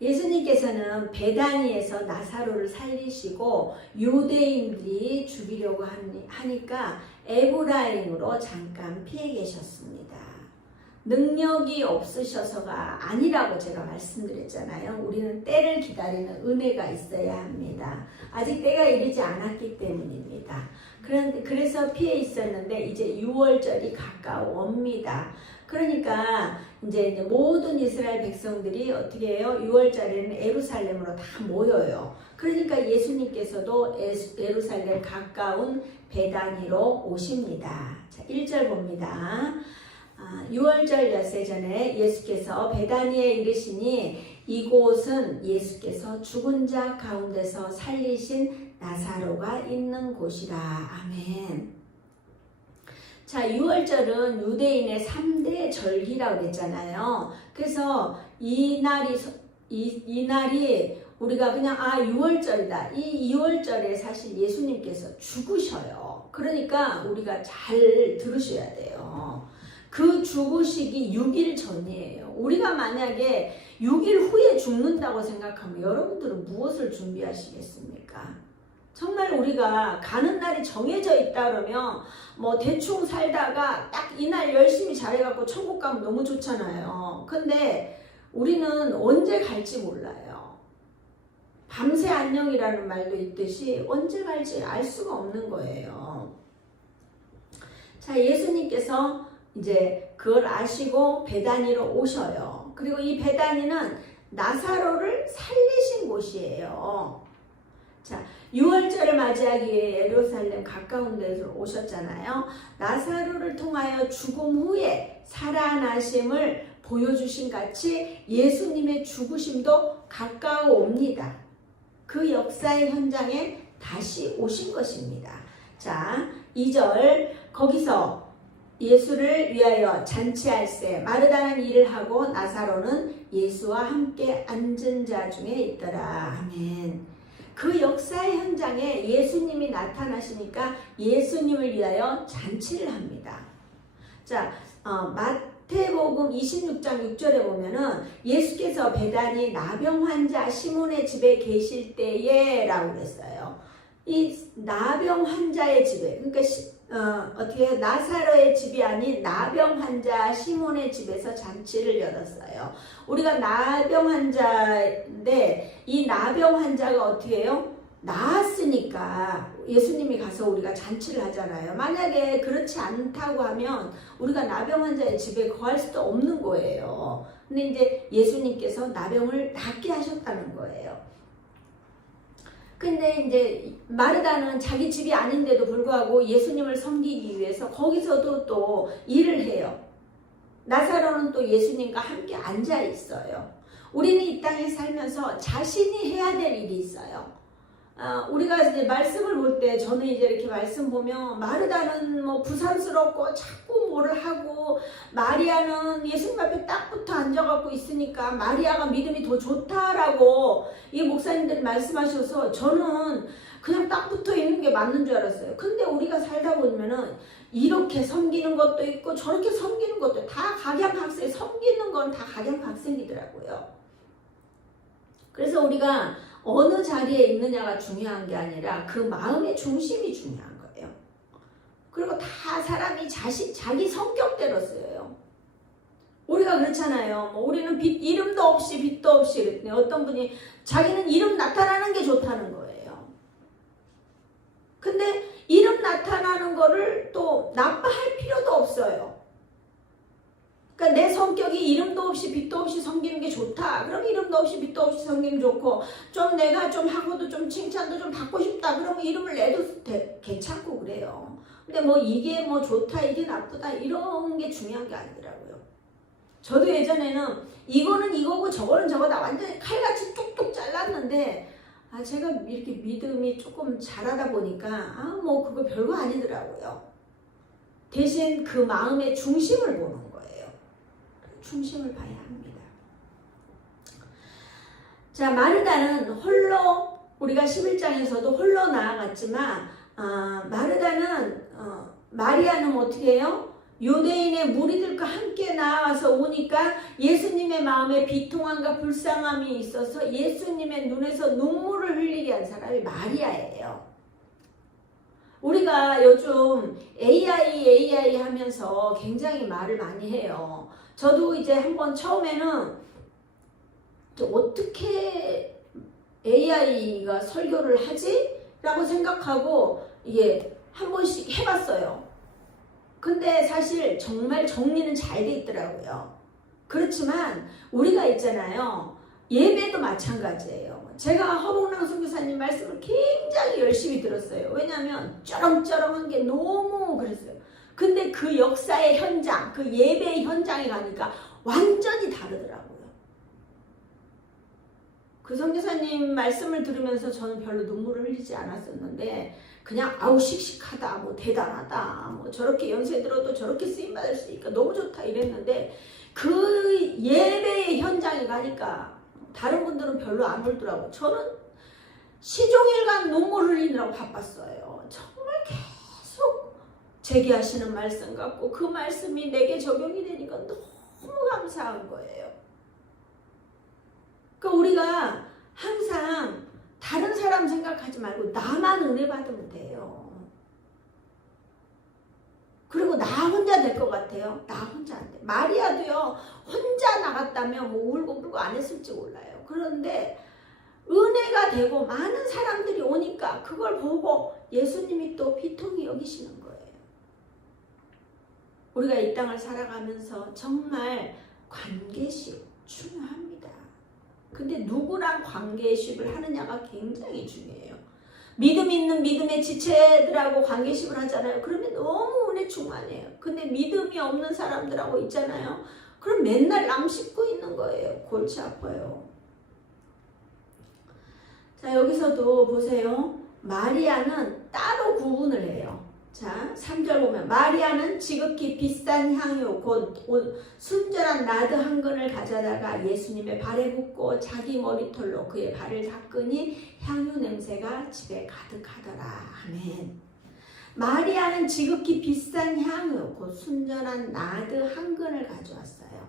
예수님께서는 베다니에서 나사로를 살리시고 유대인들이 죽이려고 하니까 에브라임으로 잠깐 피해 계셨습니다. 능력이 없으셔서가 아니라고 제가 말씀드렸잖아요. 우리는 때를 기다리는 은혜가 있어야 합니다. 아직 때가 이르지 않았기 때문입니다. 그래서 피해 있었는데 이제 6월절이 가까워옵니다. 그러니까 이제 모든 이스라엘 백성들이 어떻게 해요? 6월절에는 예루살렘으로 다 모여요. 그러니까 예수님께서도 예루살렘 가까운 베다니로 오십니다. 자, 1절 봅니다. 6월절 엿새 전에 예수께서 베다니에 이르시니 이곳은 예수께서 죽은 자 가운데서 살리신 나사로가 있는 곳이라. 아멘. 자, 6월절은 유대인의 3대 절기라고 그랬잖아요. 그래서 이 날이 우리가 그냥 6월절이다. 이 2월절에 사실 예수님께서 죽으셔요. 그러니까 우리가 잘 들으셔야 돼요. 그 죽으시기 6일 전이에요. 우리가 만약에 6일 후에 죽는다고 생각하면 여러분들은 무엇을 준비하시겠습니까? 정말 우리가 가는 날이 정해져 있다 그러면 뭐 대충 살다가 딱 이날 열심히 잘해갖고 천국 가면 너무 좋잖아요. 근데 우리는 언제 갈지 몰라요. 밤새 안녕이라는 말도 있듯이 언제 갈지 알 수가 없는 거예요. 자, 예수님께서 이제 그걸 아시고 베다니로 오셔요. 그리고 이 베다니는 나사로를 살리신 곳이에요. 자, 6월절을 맞이하기 위해 예루살렘 가까운 데서 오셨잖아요. 나사로를 통하여 죽음 후에 살아나심을 보여주신 같이 예수님의 죽으심도 가까워옵니다. 그 역사의 현장에 다시 오신 것입니다. 자, 2절 거기서 예수를 위하여 잔치할세 마르다는 일을 하고 나사로는 예수와 함께 앉은 자 중에 있더라. 아멘. 그 역사의 현장에 예수님이 나타나시니까 예수님을 위하여 잔치를 합니다. 자, 마태복음 26장 6절에 보면은 예수께서 베다니 나병 환자 시몬의 집에 계실 때에 라고 그랬어요. 이 나병 환자의 집에, 그러니까 어떻게 나사로의 집이 아닌 나병 환자 시몬의 집에서 잔치를 열었어요. 우리가 나병 환자인데 이 나병 환자가 어떻게 해요? 나았으니까 예수님이 가서 우리가 잔치를 하잖아요. 만약에 그렇지 않다고 하면 우리가 나병 환자의 집에 거할 수도 없는 거예요. 근데 이제 예수님께서 나병을 낫게 하셨다는 거예요. 근데 이제 마르다는 자기 집이 아닌데도 불구하고 예수님을 섬기기 위해서 거기서도 또 일을 해요. 나사로는 또 예수님과 함께 앉아 있어요. 우리는 이 땅에 살면서 자신이 해야 될 일이 있어요. 우리가 이제 말씀을 볼 때 저는 이제 이렇게 말씀 보면 마르다는 뭐 부산스럽고 자꾸 뭐를 하고 마리아는 예수님 앞에 딱 붙어 앉아갖고 있으니까 마리아가 믿음이 더 좋다라고 이 목사님들이 말씀하셔서 저는 그냥 딱 붙어 있는 게 맞는 줄 알았어요. 근데 우리가 살다 보면은 이렇게 섬기는 것도 있고 저렇게 섬기는 것도 다 각양각색, 섬기는 건 다 각양각색이더라고요. 그래서 우리가 어느 자리에 있느냐가 중요한 게 아니라 그 마음의 중심이 중요한 거예요. 그리고 다 사람이 자기 성격대로 써요. 우리가 그렇잖아요. 뭐 우리는 이름도 없이 빛도 없이 그랬더니 어떤 분이 자기는 이름 나타나는 게 좋다는 거예요. 근데 이름 나타나는 거를 또 나빠할 필요도 없어요. 그러니까 내 성격이 이름도 없이 빛도 없이 섬기는 게 좋다. 그럼 이름도 없이 빛도 없이 섬기면 좋고 좀 내가 좀 하고도 좀 칭찬도 좀 받고 싶다. 그러면 이름을 내도 괜찮고 그래요. 근데 뭐 이게 뭐 좋다 이게 나쁘다 이런 게 중요한 게 아니더라고요. 저도 예전에는 이거는 이거고 저거는 저거다 완전히 칼같이 뚝뚝 잘랐는데 제가 이렇게 믿음이 조금 자라다 보니까 뭐 그거 별거 아니더라고요. 대신 그 마음의 중심을 보는 거예요. 중심을 봐야 합니다. 자, 마르다는 홀로 우리가 11장에서도 홀로 나아갔지만 마르다는 마리아는 어떻게 해요? 유대인의 무리들과 함께 나와서 오니까 예수님의 마음에 비통함과 불쌍함이 있어서 예수님의 눈에서 눈물을 흘리게 한 사람이 마리아예요. 우리가 요즘 AI 하면서 굉장히 말을 많이 해요. 저도 이제 한번 처음에는 어떻게 AI가 설교를 하지? 라고 생각하고 이게 한 번씩 해봤어요. 근데 사실 정말 정리는 잘 돼 있더라고요. 그렇지만 우리가 있잖아요. 예배도 마찬가지예요. 제가 허봉랑 선교사님 말씀을 굉장히 열심히 들었어요. 왜냐하면 쩌렁쩌렁한 게 너무 그랬어요. 근데 그 역사의 현장, 그 예배의 현장에 가니까 완전히 다르더라고요. 그 선교사님 말씀을 들으면서 저는 별로 눈물을 흘리지 않았었는데 그냥 아우 씩씩하다, 뭐 대단하다, 뭐 저렇게 연세 들어도 저렇게 쓰임받을 수 있으니까 너무 좋다 이랬는데 그 예배의 현장에 가니까 다른 분들은 별로 안 울더라고요. 저는 시종일관 눈물 흘리느라고 바빴어요. 정말 계속 제기하시는 말씀 같고 그 말씀이 내게 적용이 되니까 너무 감사한 거예요. 그러니까 우리가 항상 다른 사람 생각하지 말고 나만 은혜 받으면 돼요. 그리고 나 혼자 될 것 같아요. 나 혼자 안 돼. 마리아도요. 혼자 나갔다면 뭐 울고 불고 안 했을지 몰라요. 그런데 은혜가 되고 많은 사람들이 오니까 그걸 보고 예수님이 또 비통히 여기시는 거예요. 우리가 이 땅을 살아가면서 정말 관계식 중요합니다. 근데 누구랑 관계식을 하느냐가 굉장히 중요해요. 믿음 있는 믿음의 지체들하고 관계식을 하잖아요. 그러면 너무 은혜 충만해요. 근데 믿음이 없는 사람들하고 있잖아요. 그럼 맨날 남 씹고 있는 거예요. 골치 아파요. 자, 여기서도 보세요. 마리아는 따로 구분을 해요. 자, 3절 보면 마리아는 지극히 비싼 향유 곧 순전한 나드 한 근을 가져다가 예수님의 발에 붓고 자기 머리털로 그의 발을 닦으니 향유 냄새가 집에 가득하더라. 아멘. 마리아는 지극히 비싼 향유 곧 순전한 나드 한 근을 가져왔어요.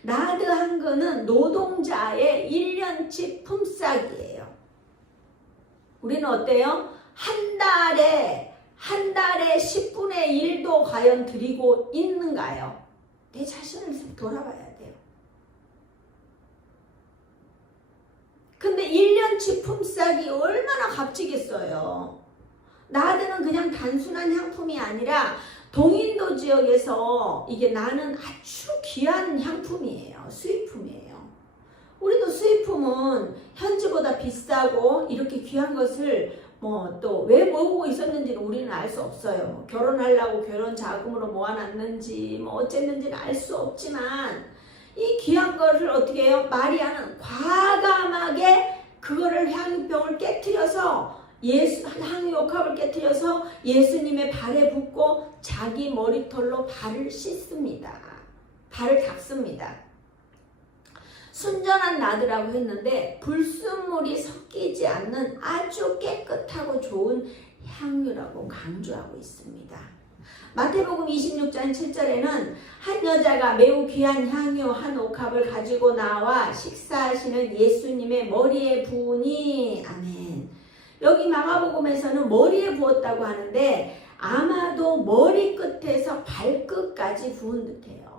나드 한 근은 노동자의 1년치 품삯이에요. 우리는 어때요? 한 달에 10분의 1도 과연 드리고 있는가요? 내 자신을 돌아봐야 돼요. 근데 1년치 품삯이 얼마나 값지겠어요. 나드는 그냥 단순한 향품이 아니라 동인도 지역에서 이게 나는 아주 귀한 향품이에요. 수입품이에요. 우리도 수입품은 현지보다 비싸고 이렇게 귀한 것을 뭐 또 왜 모으고 있었는지는 우리는 알 수 없어요. 결혼하려고 결혼 자금으로 모아놨는지 뭐 어쨌는지는 알 수 없지만 이 귀한 거를 어떻게 해요? 마리아는 과감하게 그거를 향유병을 깨트려서 향유옥합을 깨트려서 예수님의 발에 붓고 자기 머리털로 발을 씻습니다. 발을 닦습니다. 순전한 나드라고 했는데 불순물이 섞이지 않는 아주 깨끗하고 좋은 향유라고 강조하고 있습니다. 마태복음 26장 7절에는 한 여자가 매우 귀한 향유 한 옥합을 가지고 나와 식사하시는 예수님의 머리에 부으니 아멘. 여기 마가복음에서는 머리에 부었다고 하는데 아마도 머리 끝에서 발끝까지 부은 듯해요.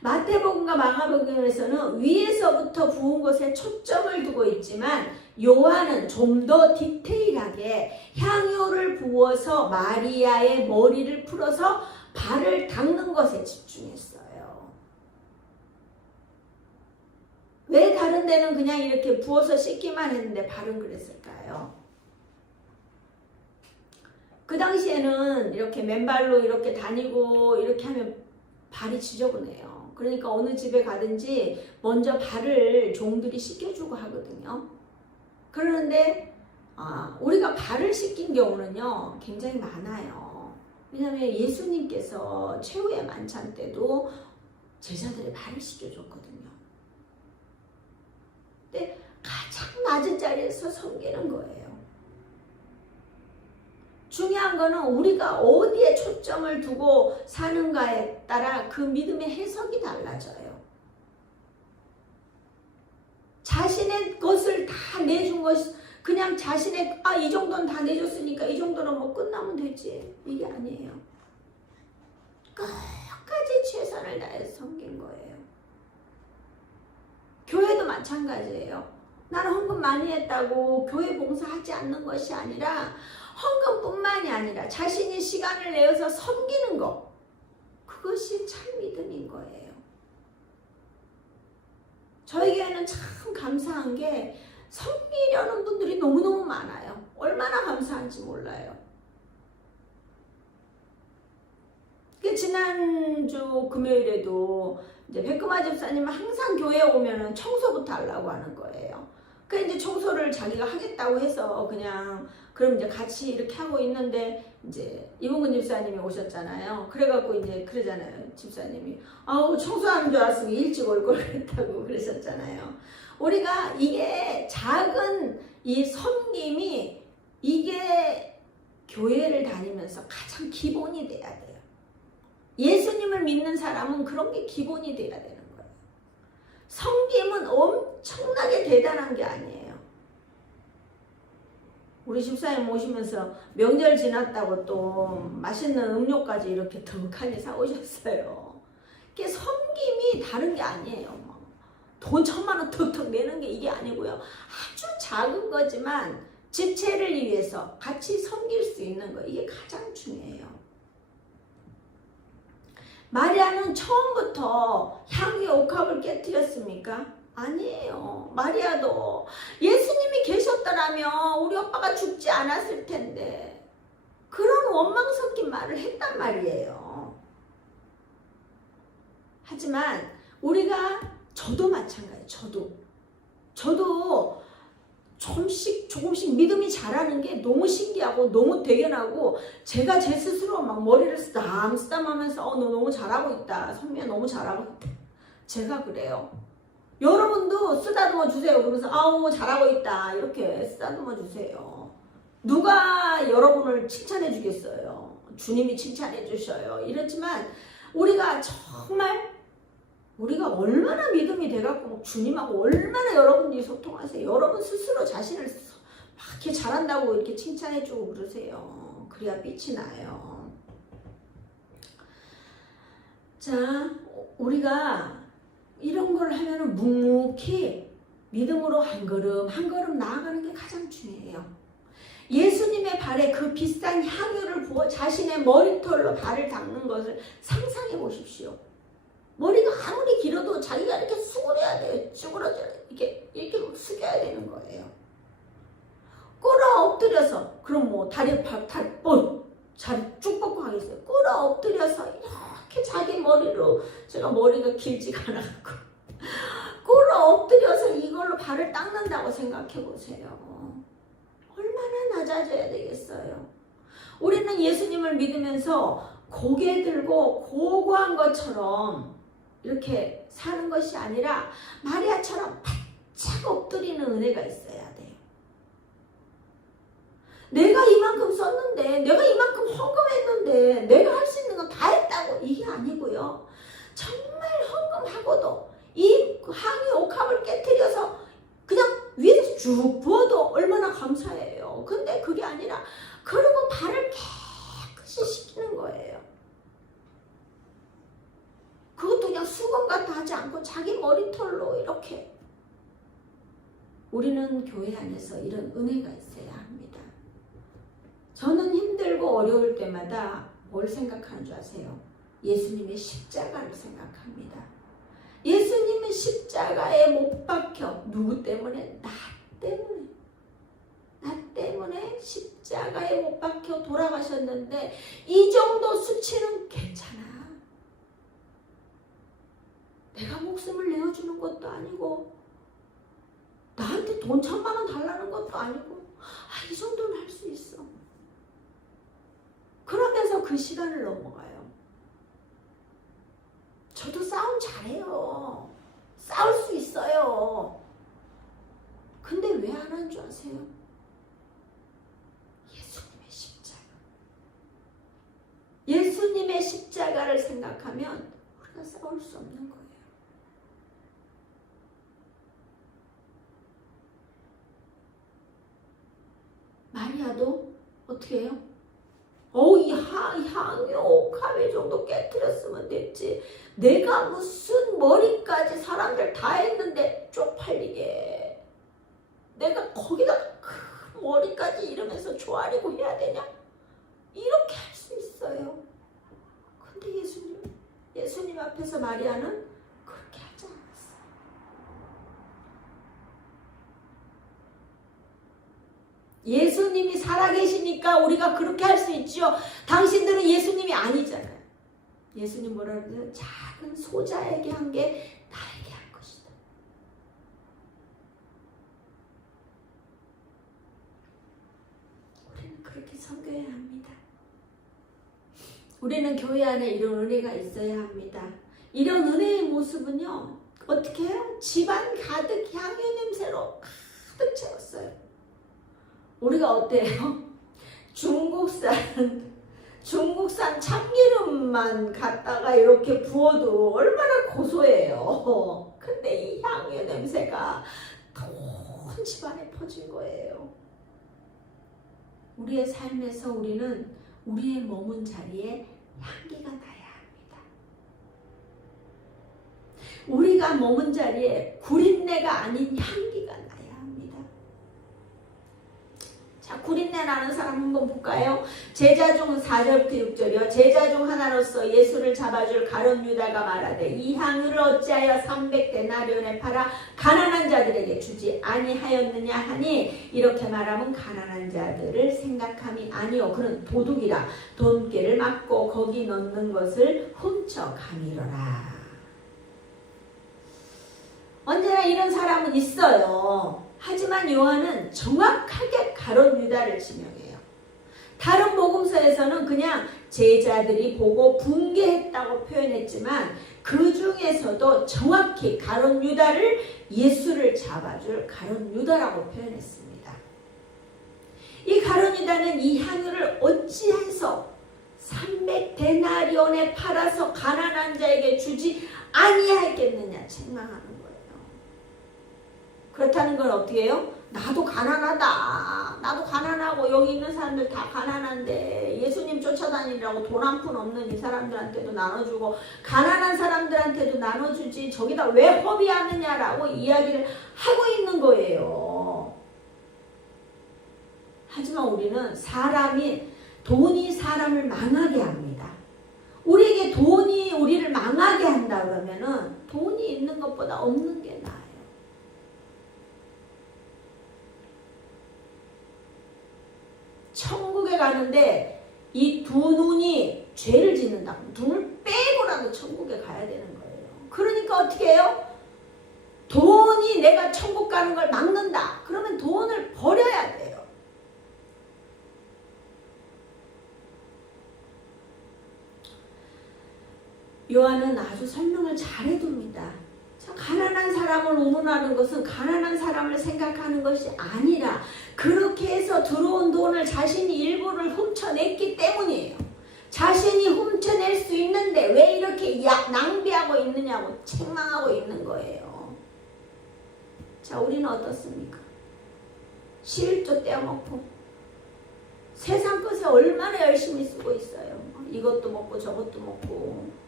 마태복음과 마가복음에서는 위에서부터 부은 것에 초점을 두고 있지만 요한은 좀 더 디테일하게 향유를 부어서 마리아의 머리를 풀어서 발을 닦는 것에 집중했어요. 왜 다른 데는 그냥 이렇게 부어서 씻기만 했는데 발은 그랬을까요? 그 당시에는 이렇게 맨발로 이렇게 다니고 이렇게 하면 발이 지저분해요. 그러니까 어느 집에 가든지 먼저 발을 종들이 씻겨주고 하거든요. 그러는데 우리가 발을 씻긴 경우는요 굉장히 많아요. 왜냐하면 예수님께서 최후의 만찬 때도 제자들의 발을 씻겨줬거든요. 근데 가장 낮은 자리에서 섬기는 거예요. 중요한 거는 우리가 어디에 초점을 두고 사는가에 따라 그 믿음의 해석이 달라져요. 자신의 것을 다 내준 것, 그냥 자신의 이 정도는 다 내줬으니까 이 정도는 뭐 끝나면 되지, 이게 아니에요. 끝까지 최선을 다해서 섬긴 거예요. 교회도 마찬가지예요. 나는 헌금 많이 했다고 교회 봉사하지 않는 것이 아니라 헌금뿐만이 아니라 자신이 시간을 내어서 섬기는 것, 그것이 참 믿음인 거예요. 저희 교회는 참 감사한 게 섬기려는 분들이 너무너무 많아요. 얼마나 감사한지 몰라요. 지난주 금요일에도 이제 백금아 집사님은 항상 교회에 오면은 청소부터 하려고 하는 거예요. 그래서 이제 청소를 자기가 하겠다고 해서 그냥 그럼 이제 같이 이렇게 하고 있는데 이제 이봉근 집사님이 오셨잖아요. 그래갖고 이제 그러잖아요. 집사님이 청소하는 줄 알았으면 일찍 올 걸 그랬다고 그러셨잖아요. 우리가 이게 작은 이 섬김이 이게 교회를 다니면서 가장 기본이 돼야 돼요. 예수님을 믿는 사람은 그런 게 기본이 돼야 되는 거예요. 섬김은 엄청나게 대단한 게 아니에요. 우리 집사님 오시면서 명절 지났다고 또 맛있는 음료까지 이렇게 덕하니 사오셨어요. 이게 섬김이 다른 게 아니에요. 돈 1000만 원 턱턱 내는 게 이게 아니고요. 아주 작은 거지만 지체를 위해서 같이 섬길 수 있는 거, 이게 가장 중요해요. 마리아는 처음부터 향유의 옥합을 깨뜨렸습니까? 아니에요. 마리아도 예수님이 계셨더라면 우리 오빠가 죽지 않았을 텐데 그런 원망 섞인 말을 했단 말이에요. 하지만 우리가, 저도 마찬가지예요. 저도 조금씩 믿음이 자라는 게 너무 신기하고 너무 대견하고, 제가 제 스스로 막 머리를 쓰담쓰담하면서 너 너무 잘하고 있다, 선미야 너무 잘하고 있다, 제가 그래요. 여러분도 쓰다듬어 주세요. 그러면서 잘하고 있다 이렇게 쓰다듬어 주세요. 누가 여러분을 칭찬해 주겠어요? 주님이 칭찬해 주셔요. 이렇지만 우리가 정말, 우리가 얼마나 믿음이 돼갖고 주님하고 얼마나 여러분들이 소통하세요. 여러분 스스로 자신을 막 이렇게 잘한다고 이렇게 칭찬해주고 그러세요. 그래야 빛이 나요. 자, 우리가 이런 걸 하면은 묵묵히 믿음으로 한 걸음 한 걸음 나아가는 게 가장 중요해요. 예수님의 발에 그 비싼 향유를 부어 자신의 머리털로 발을 닦는 것을 상상해 보십시오. 머리가 아무리 길어도 자기가 이렇게 수그려야 돼요. 쭈그러져 이렇게 숙여야 되는 거예요. 꿇어 엎드려서, 그럼 뭐 다리 쭉 뻗고 하겠어요. 꿇어 엎드려서 이렇게 자기 머리로, 제가 머리가 길지가 않아갖고 꿇어 엎드려서 이걸로 발을 닦는다고 생각해 보세요. 얼마나 낮아져야 되겠어요. 우리는 예수님을 믿으면서 고개 들고 고고한 것처럼 이렇게 사는 것이 아니라 마리아처럼 바짝 엎드리는 은혜가 있어야 돼요. 내가 이만큼 썼는데, 내가 이만큼 헌금했는데, 내가 할 수 있는 건 다 했다고, 이게 아니고요. 정말 헌금하고도 이 향유 옥합을 깨트려서 그냥 위에서 쭉 부어도 얼마나 감사해요. 근데 그게 아니라 그리고 발을 깨끗이 씻기는 거예요. 그것도 그냥 수건 같아 하지 않고 자기 머리털로 이렇게. 우리는 교회 안에서 이런 은혜가 있어야 합니다. 저는 힘들고 어려울 때마다 뭘 생각하는 줄 아세요? 예수님의 십자가를 생각합니다. 예수님은 십자가에 못 박혀. 누구 때문에? 나 때문에. 나 때문에 십자가에 못 박혀 돌아가셨는데 이 정도 수치는 괜찮아. 내가 목숨을 내어주는 것도 아니고 나한테 돈 1000만 원 달라는 것도 아니고 이 정도는 할 수 있어. 그러면서 그 시간을 넘어가요. 저도 싸움 잘해요. 싸울 수 있어요. 근데 왜 안 하는 줄 아세요? 예수님의 십자가. 예수님의 십자가를 생각하면 우리가 싸울 수 없는 거예요. 마리아도 어떻게 해요? 이 향유 가위 정도 깨뜨렸으면 됐지. 내가 무슨 머리까지 사람들 다 했는데 쪽팔리게. 내가 거기다 그 머리까지 이러면서 조아리고 해야 되냐? 이렇게 할 수 있어요. 근데 예수님 앞에서 마리아는 그렇게 하지 않았어요. 예수님이 살아계시니까 우리가 그렇게 할 수 있죠. 당신들은 예수님이 아니잖아요. 예수님 뭐라 그러죠? 작은 소자에게 한 게 나에게 한 것이다. 우리는 그렇게 섬겨야 합니다. 우리는 교회 안에 이런 은혜가 있어야 합니다. 이런 은혜의 모습은요, 어떻게 해요? 집안 가득 향유 냄새로 가득 채웠어요. 우리가 어때요? 중국산 참기름만 갖다가 이렇게 부어도 얼마나 고소해요. 근데 이 향유 냄새가 온 집안에 퍼진 거예요. 우리의 삶에서 우리는 우리의 머문 자리에 향기가 나야 합니다. 우리가 머문 자리에 구린내가 아닌 향기가 나야 합니다. 자, 구린내 나는 사람 한번 볼까요? 제자 중 4절부터 6절이요. 제자 중 하나로서 예수를 잡아줄 가룟 유다가 말하되 이 향유를 어찌하여 300데나리온에 팔아 가난한 자들에게 주지 아니하였느냐 하니, 이렇게 말하면 가난한 자들을 생각함이 아니요 그는 도둑이라 돈깨를 맞고 거기 넣는 것을 훔쳐 가미러라. 언제나 이런 사람은 있어요. 하지만 요한은 정확하게 가룟 유다를 지명해요. 다른 복음서에서는 그냥 제자들이 보고 붕괴했다고 표현했지만 그 중에서도 정확히 가룟 유다를 예수를 잡아줄 가룟 유다라고 표현했습니다. 이 가룟 유다는 이 향유를 어찌해서 300데나리온에 팔아서 가난한 자에게 주지 아니하겠느냐 책망하는 거예요. 그렇다는 건 어떻게 해요? 나도 가난하다. 나도 가난하고 여기 있는 사람들 다 가난한데 예수님 쫓아다니라고 돈 한 푼 없는 이 사람들한테도 나눠주고 가난한 사람들한테도 나눠주지 저기다 왜 허비하느냐라고 이야기를 하고 있는 거예요. 하지만 우리는 돈이 사람을 망하게 합니다. 우리에게 돈이 우리를 망하게 한다 그러면은 돈이 있는 것보다 없는 게 나아요. 천국에 가는데 이 두 눈이 죄를 짓는다. 눈을 빼고라도 천국에 가야 되는 거예요. 그러니까 어떻게 해요? 돈이 내가 천국 가는 걸 막는다. 그러면 돈을 버려야 돼요. 요한은 아주 설명을 잘 해둡니다. 가난한 사람을 운운하는 것은 가난한 사람을 생각하는 것이 아니라 그렇게 해서 들어온 돈을 자신이 일부를 훔쳐냈기 때문이에요. 자신이 훔쳐낼 수 있는데 왜 이렇게 낭비하고 있느냐고 책망하고 있는 거예요. 자, 우리는 어떻습니까? 11조 떼어먹고 세상 것에 얼마나 열심히 쓰고 있어요. 이것도 먹고 저것도 먹고.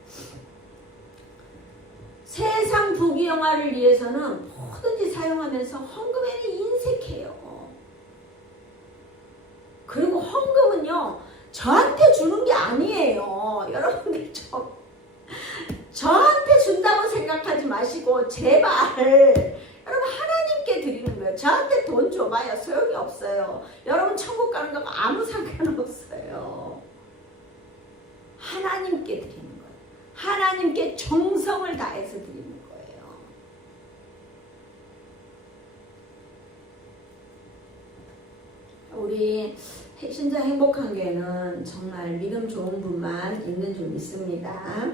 세상 부귀영화를 위해서는 뭐든지 사용하면서 헌금에는 인색해요. 그리고 헌금은요, 저한테 주는 게 아니에요. 여러분들 저한테 준다고 생각하지 마시고 제발 여러분 하나님께 드리는 거예요. 저한테 돈 줘봐야 소용이 없어요. 여러분 천국 가는 거 아무 상관없어요. 하나님께 드리는 거예요. 하나님께 정성을 다해서 드리는 거예요. 우리 신자 행복한교회는 정말 믿음 좋은 분만 있는 줄 믿습니다.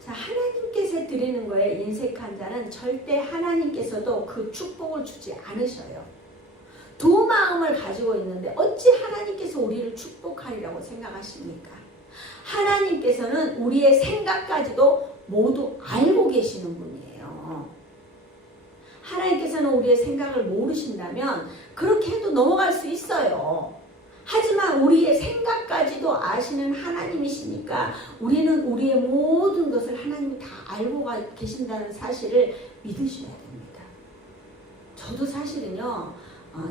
자, 하나님께서 드리는 거에 인색한 자는 절대 하나님께서도 그 축복을 주지 않으셔요. 두 마음을 가지고 있는데 어찌 하나님께서 우리를 축복하리라고 생각하십니까? 하나님께서는 우리의 생각까지도 모두 알고 계시는 분이에요. 하나님께서는 우리의 생각을 모르신다면 그렇게 해도 넘어갈 수 있어요. 하지만 우리의 생각까지도 아시는 하나님이시니까 우리는 우리의 모든 것을 하나님이 다 알고 계신다는 사실을 믿으셔야 됩니다. 저도 사실은요,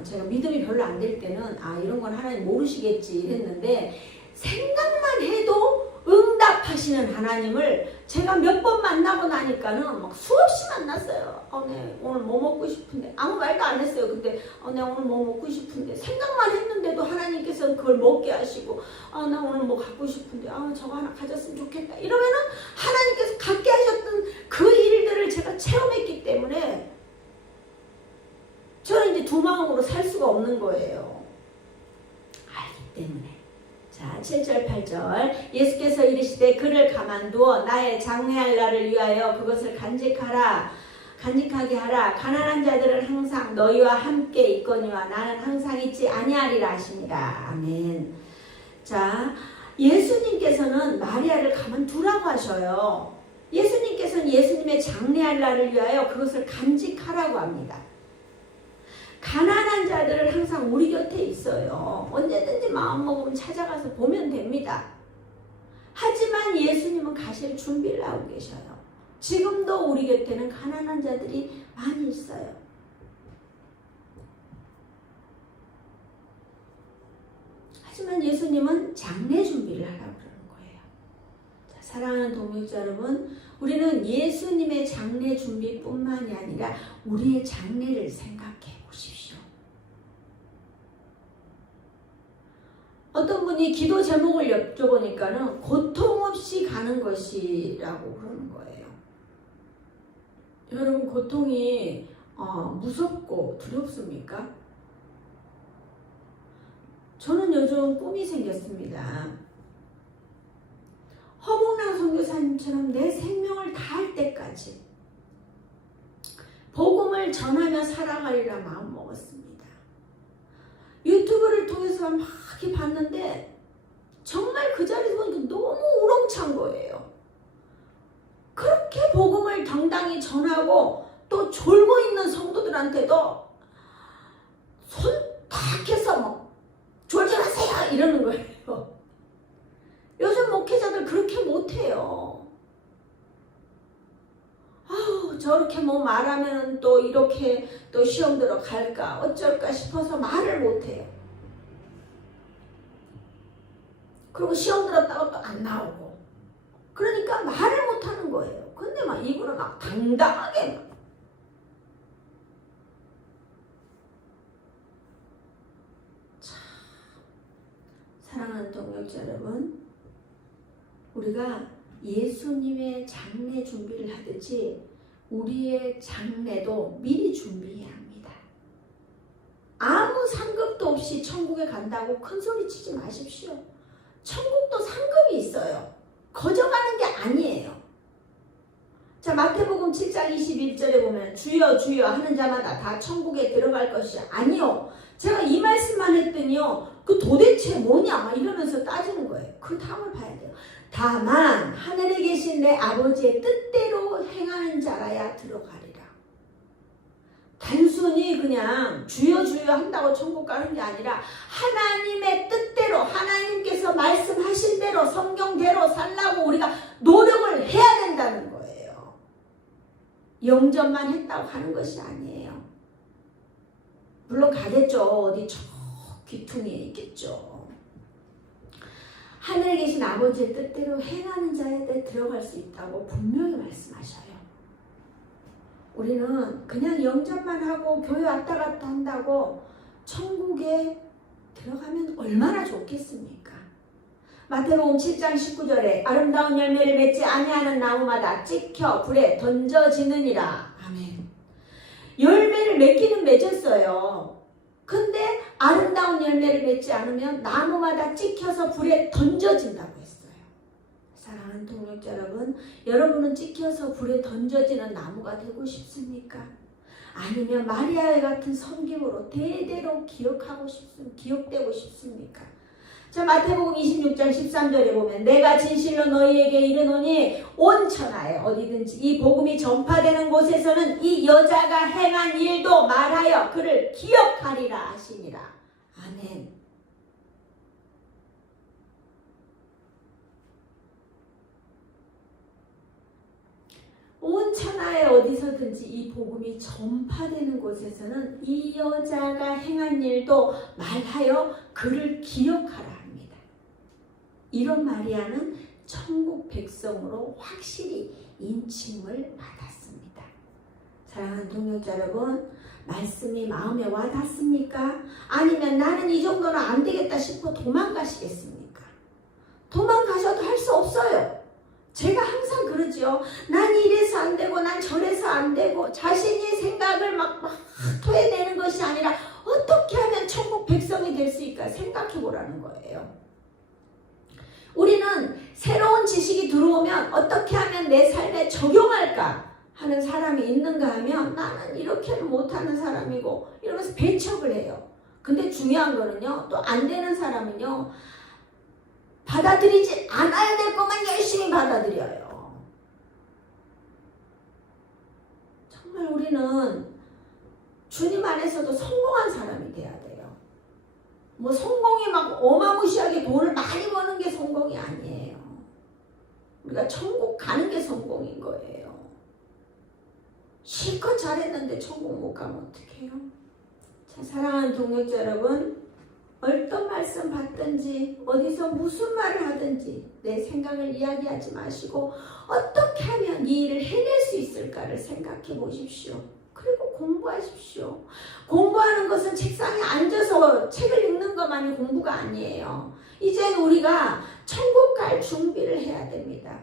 제가 믿음이 별로 안 될 때는 이런 건 하나님 모르시겠지 이랬는데, 생각만 해도 응답하시는 하나님을 제가 몇 번 만나고 나니까는 막 수없이 만났어요. 네, 오늘 뭐 먹고 싶은데, 아무 말도 안 했어요. 근데 네, 오늘 뭐 먹고 싶은데, 생각만 했는데도 하나님께서 그걸 먹게 하시고, 나 오늘 뭐 갖고 싶은데, 저거 하나 가졌으면 좋겠다 이러면은 하나님께서 갖게 하셨던 그 일들을 제가 체험했기 때문에 저는 이제 두 마음으로 살 수가 없는 거예요. 알기 때문에. 자, 7절 8절 예수께서 이르시되 그를 가만두어 나의 장래할 날을 위하여 그것을 간직하게 하라. 가난한 자들은 항상 너희와 함께 있거니와 나는 항상 있지 아니하리라 하십니다. 아멘. 자, 예수님께서는 마리아를 가만두라고 하셔요. 예수님께서는 예수님의 장래할 날을 위하여 그것을 간직하라고 합니다. 가난한 자들은 항상 우리 곁에 있어요. 언제든지 마음먹으면 찾아가서 보면 됩니다. 하지만 예수님은 가실 준비를 하고 계셔요. 지금도 우리 곁에는 가난한 자들이 많이 있어요. 하지만 예수님은 장래 준비를 하라고 그러는 거예요. 자, 사랑하는 동역자 여러분, 우리는 예수님의 장래 준비뿐만이 아니라 우리의 장래를 생각해 보십시오. 어떤 분이 기도 제목을 여쭤보니까는 고통 없이 가는 것이라고 그러는 거예요. 여러분, 고통이 무섭고 두렵습니까? 저는 요즘 꿈이 생겼습니다. 허봉랑 선교사님처럼 내 생명을 다할 때까지 복음을 전하며 살아가리라 마음먹었습니다. 유튜브를 통해서 막 봤는데 정말 그 자리에서 보니까 너무 우렁찬 거예요. 그렇게 복음을 당당히 전하고 또 졸고 있는 성도들한테도 손 탁 해서 뭐 졸졸하세요 이러는 거예요. 요즘 목회자들 그렇게 못해요. 저렇게 뭐 말하면 또 이렇게 또 시험 들어갈까 어쩔까 싶어서 말을 못해요. 그리고 시험 들었다고 또 안 나오고, 그러니까 말을 못하는 거예요. 근데 막 이분은 막 당당하게 막. 참, 사랑하는 동역자 여러분, 우리가 예수님의 장래 준비를 하듯이 우리의 장래도 미리 준비해야 합니다. 아무 상급도 없이 천국에 간다고 큰 소리 치지 마십시오. 천국도 상급이 있어요. 거저가는 게 아니에요. 자, 마태복음 7장 21절에 보면 주여 주여 하는 자마다 다 천국에 들어갈 것이 아니요. 제가 이 말씀만 했더니요, 그 도대체 뭐냐 막 이러면서 따지는 거예요. 그 다음을 봐야 돼요. 다만 하늘에 계신 내 아버지의 뜻대로 행하는 자라야 들어가리라. 단순히 그냥 주여 주여 한다고 천국 가는 게 아니라 하나님의 뜻대로, 하나님께서 말씀하신 대로 성경대로 살라고 우리가 노력을 해야 된다는 거예요. 영접만 했다고 하는 것이 아니에요. 물론 가겠죠. 어디 저 귀퉁이에 있겠죠. 하늘에 계신 아버지의 뜻대로 행하는 자에 들어갈 수 있다고 분명히 말씀하셔요. 우리는 그냥 영접만 하고 교회 왔다 갔다 한다고 천국에 들어가면 얼마나 좋겠습니까? 마태복음 7장 19절에 아름다운 열매를 맺지 아니하는 나무마다 찍혀 불에 던져지느니라. 아멘. 열매를 맺기는 맺었어요. 근데 아름다운 열매를 맺지 않으면 나무마다 찍혀서 불에 던져진다고 했어요. 사랑하는 동역자 여러분, 여러분은 찍혀서 불에 던져지는 나무가 되고 싶습니까? 아니면 마리아의 같은 섬김으로 대대로 기억되고 싶습니까? 자, 마태복음 26장 13절에 보면 내가 진실로 너희에게 이르노니 온 천하에 어디든지 이 복음이 전파되는 곳에서는 이 여자가 행한 일도 말하여 그를 기억하리라 하시니라. 아멘. 온 천하에 어디서든지 이 복음이 전파되는 곳에서는 이 여자가 행한 일도 말하여 그를 기억하라 합니다. 이런 마리아는 천국 백성으로 확실히 인칭을 받았습니다. 사랑하는 동역자 여러분, 말씀이 마음에 와 닿습니까? 아니면 나는 이 정도는 안 되겠다 싶어 도망가시겠습니까? 도망가셔도 할 수 없어요. 제가 항상 그러죠. 난 이래서 안 되고 난 저래서 안 되고 자신이 생각을 막 토해내는 것이 아니라 어떻게 하면 천국 백성이 될 수 있을까 생각해 보라는 거예요. 우리는 새로운 지식이 들어오면 어떻게 하면 내 삶에 적용할까 하는 사람이 있는가 하면 나는 이렇게는 못하는 사람이고 이러면서 배척을 해요. 근데 중요한 거는요. 또 안 되는 사람은요. 받아들이지 않아야 될 것만 열심히 받아들여요. 정말 우리는 주님 안에서도 성공한 사람이 돼야 돼요. 뭐 성공이 막 어마무시하게 돈을 많이 버는 게 성공이 아니에요. 우리가 천국 가는 게 성공인 거예요. 실컷 잘했는데 천국 못 가면 어떡해요? 자, 사랑하는 동역자 여러분, 어떤 말씀 받든지 어디서 무슨 말을 하든지 내 생각을 이야기하지 마시고 어떻게 하면 이 일을 해낼 수 있을까를 생각해 보십시오. 그리고 공부하십시오. 공부하는 것은 책상에 앉아서 책을 읽는 것만이 공부가 아니에요. 이젠 우리가 천국 갈 준비를 해야 됩니다.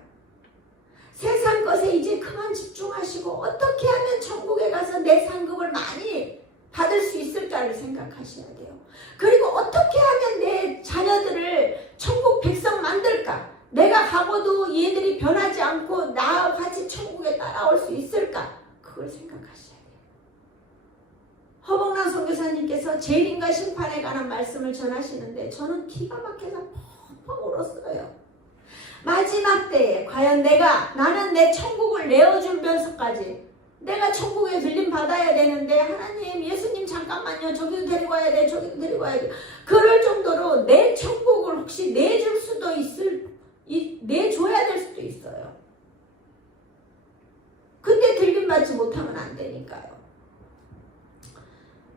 세상 것에 이제 그만 집중하시고 어떻게 하면 천국에 가서 내 상급을 많이 받을 수 있을까를 생각하셔야 돼요. 그리고 어떻게 하면 내 자녀들을 천국 백성 만들까? 내가 가고도 얘들이 변하지 않고 나와 같이 천국에 따라올 수 있을까? 그걸 생각하셔야 돼요. 허봉란 선교사님께서 재림과 심판에 관한 말씀을 전하시는데 저는 기가 막혀서 펑펑 울었어요. 마지막 때에 과연 나는 내 천국을 내어주면서까지 내가 천국에 들림 받아야 되는데 하나님, 예수님 잠깐만요. 저기도 데리고 와야 돼. 저기도 데리고 와야 돼. 그럴 정도로 내 천국을 혹시 내줄 수도 내줘야 될 수도 있어요. 근데 들림 받지 못하면 안 되니까요.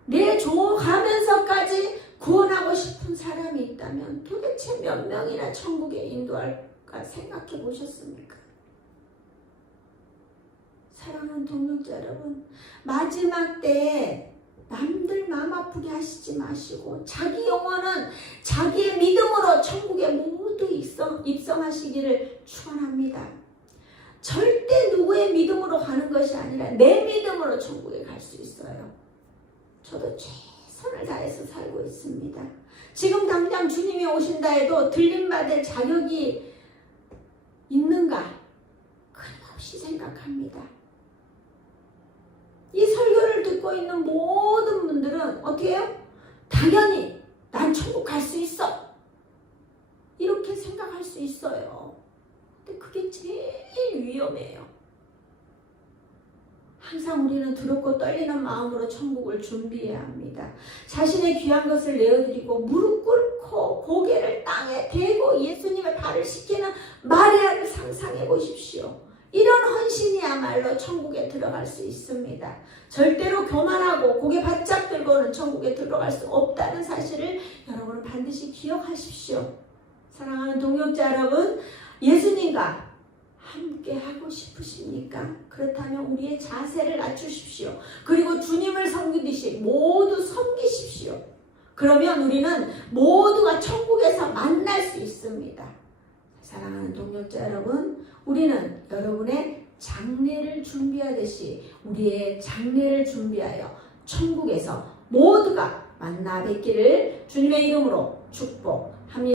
내줘가면서까지 구원하고 싶은 사람이 있다면 도대체 몇 명이나 천국에 인도할까 생각해 보셨습니까? 사랑하는 동역자 여러분, 마지막 때에 남들 마음 아프게 하시지 마시고 자기 영혼은 자기의 믿음으로 천국에 모두 입성하시기를 축원합니다. 절대 누구의 믿음으로 가는 것이 아니라 내 믿음으로 천국에 갈 수 있어요. 저도 최선을 다해서 살고 있습니다. 지금 당장 주님이 오신다 해도 들림받을 자격이 있는가? 끊임없이 생각합니다. 이 설교를 듣고 있는 모든 분들은 어떻게 해요? 당연히 난 천국 갈 수 있어. 이렇게 생각할 수 있어요. 근데 그게 제일 위험해요. 항상 우리는 두렵고 떨리는 마음으로 천국을 준비해야 합니다. 자신의 귀한 것을 내어드리고 무릎 꿇고 고개를 땅에 대고 예수님의 발을 씻기는 마리아를 상상해 보십시오. 이런 헌신이야말로 천국에 들어갈 수 있습니다. 절대로 교만하고 고개 바짝 들고는 천국에 들어갈 수 없다는 사실을 여러분은 반드시 기억하십시오. 사랑하는 동역자 여러분, 예수님과 함께 하고 싶으십니까? 그렇다면 우리의 자세를 낮추십시오. 그리고 주님을 섬기듯이 모두 섬기십시오. 그러면 우리는 모두가 천국에서 만날 수 있습니다. 사랑하는 동역자 여러분, 우리는 여러분의 장례를 준비하듯이 우리의 장례를 준비하여 천국에서 모두가 만나 뵙기를 주님의 이름으로 축복합니다.